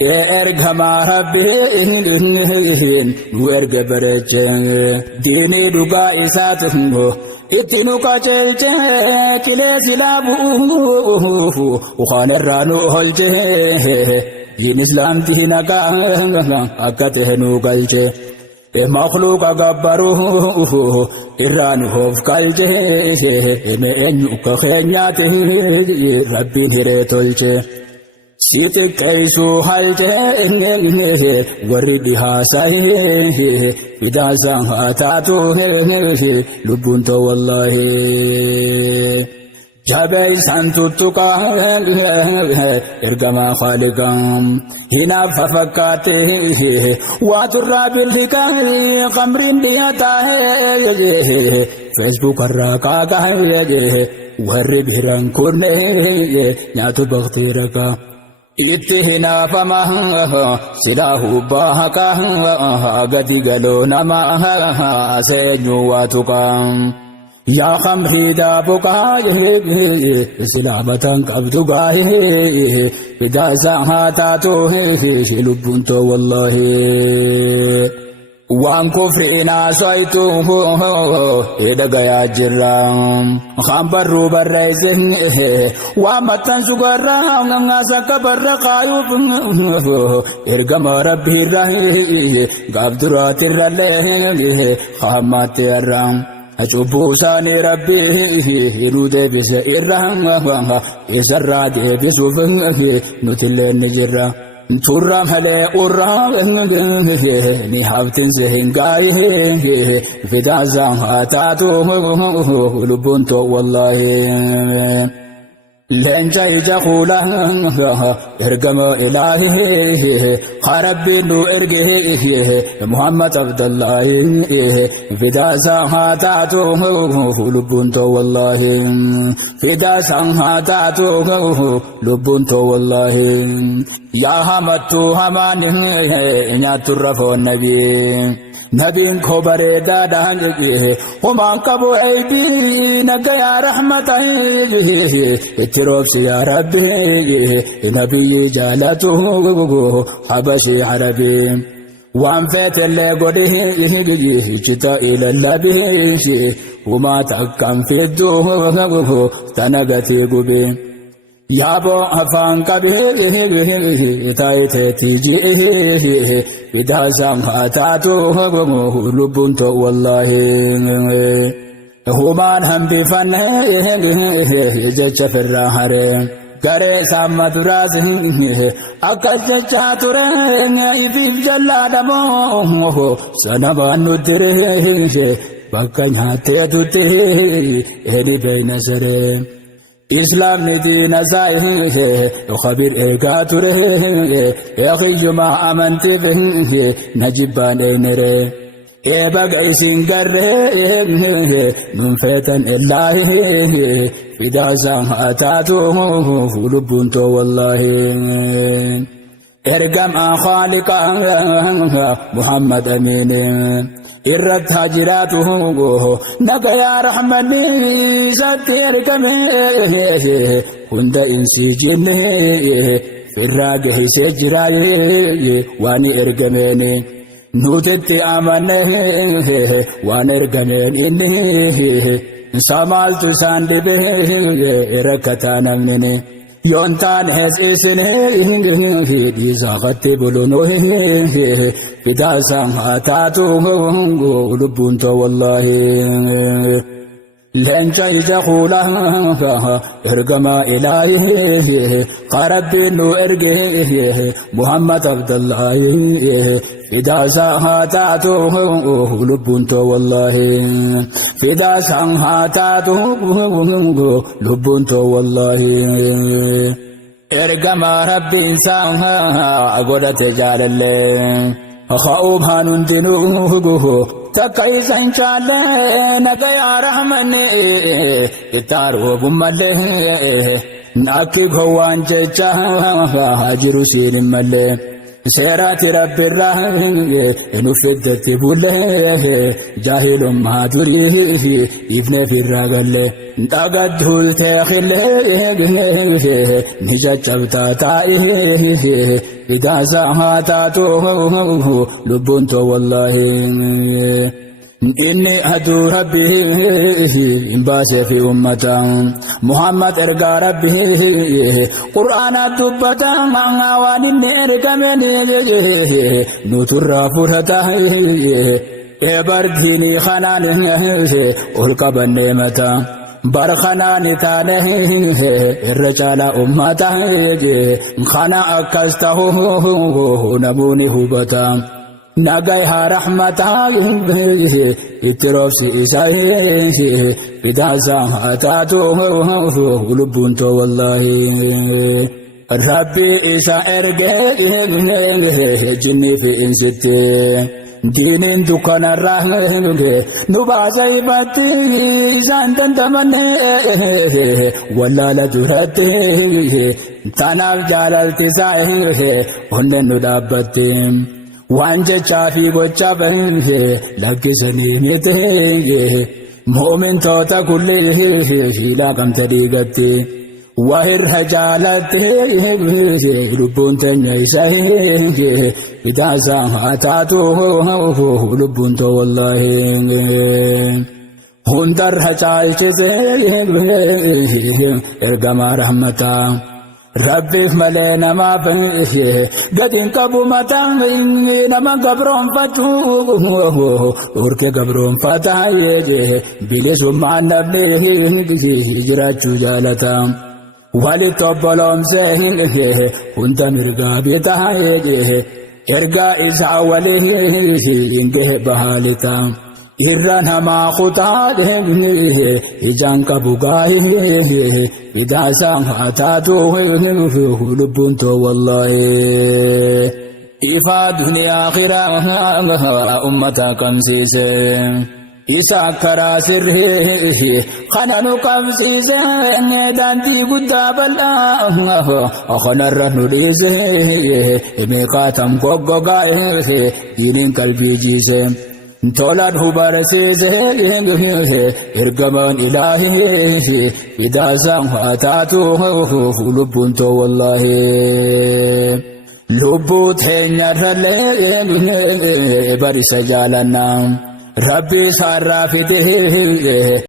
ergama rabbiin erga bareeche diinii dhugaa isaatu ittinu qajeelche kilee silaabu ukhaanirraa nu oolche diin islaamtii nagaa akka ta'e nu galche makhluuqa gabbaruu irraa nu of galche eenyu ka keenyaati rabbiin hiree tolche Siti kaisu halje warri dihasai bidasang atatu lubunto wallahi jabai santutuka ergama khaligam hina fafakate waturra bilhika qamrin diyata Facebook arraka warri biran kunne nyatu baktiraka Ittihina fama silahu bahaka agati galo nama senyu watukam ya khamri da buka silamatan kabduga bidasa hatatu lubunto wallahi Wan kufrina saitu edaga ya jiram khambaru barraizin wa matan sugarra ngasa kabarra qayu ergama rabbi rahi gabduratirale khamate ram achubu sani rabbi hirude bisa irram isarra de bisufun nutilen jirra Turram hale urram ni haftin sehingai fidazam hatatu lubunto wallahi lenja ijaqula ergama ilahi kharabinu erge Muhammad Abdullah fidazam hatatu lubunto wallahi fidazam hatatu lubunto wallahi Ya hamatu hamani nyaturrafo nabi Nabin ko bareda dange huma kabu aidi nagaya rahmatahi itirof ya rabbi nabi jalatu habashi arabi wan fatale gode chita ila labi huma takam fidu tanagati gube Yabo afan kabe taite tiji bidasam hatatu lubunto wallahi human hamdi fan jecha firahare gare samaduraz akal chature ifi jalladamo sanabanu dire bakanya te tutte edi bainasare Islam ne deen azai khabir egature ya khijma amante najiban nere ebagay singarre nun fetan illahi fidazam atatu lubunto wallahi ergam khaliqa Muhammad amin irrat hajiratuhu naga ya rahmani satir kame hunda insi jinne firrage sejiraye wani ergamene nutetti amane wani ergamene inni samaltu sandibe rakatanamne Yontan has isine dizagati buluno bidasam hatatu lubunto wallahi lenja ijaqula ergama ilahi qarabinu erge Muhammad Abdullah bidasam hatatu lubunto wallahi bidasam hatatu lubunto wallahi ergama rabbi insan agodate jalalle خاوب هانون دينوه تكاي سانشاله نكايا رحمني اتارو بمله ناكي غوان جچا هاجرو سين مله سيرات رب الرحمن نفدت بوله جاهل ما تريه ابن في الرجل تقد التاخل نجت بتاعه إذا ساعاته لبنت والله إني أدعو ربي باس في أمة محمد إرجع ربي قرآن تبتا مع وان إرجع من نتر فرته إبردني خنان أركب النعمة برخنان تانه الرجال أمته خنا أكسته نبوني هبتا نجايها رحمة اتروس إسائه إذا ساعته لبنت والله ربي إسا إرجع جني في إنستي دين دكان الرحمن نبازي باتي زندن تمنى ولا لجرته تنال جلال تسائه هن ندابتهم وانجا شافي بوچابن لكسني نته مؤمن توتا كله لا كم تريغتي وهر حجالته لبون تنيسه إذا ساعته لبون تو والله هندر حجالته إرغما رحمتا ربي ملينا ما فيه قدين كبو متان نما قبرون فتو ورك قبرون فتا بلي سمع النبي هجرات جالتا والي طبلهم سهل كنت مرقا بيتا ارقا إسعى وليه إنده بحالتا إرنا ما خطاهم إجان كبقاه إذا سامحتاته لبنت والله إفا دنيا آخرة أمتا كمسيسة إسا كرا سره خنانو كمسيسة دانتي قداب الله أخنا الرنوليسة ميقاتم قوققاه دينين قلبي جيسة تولد هو برسيسه إرجمان إلهي إذا سامحتاته لبنت والله لبوت هنيا برس جالنا ربي صرفته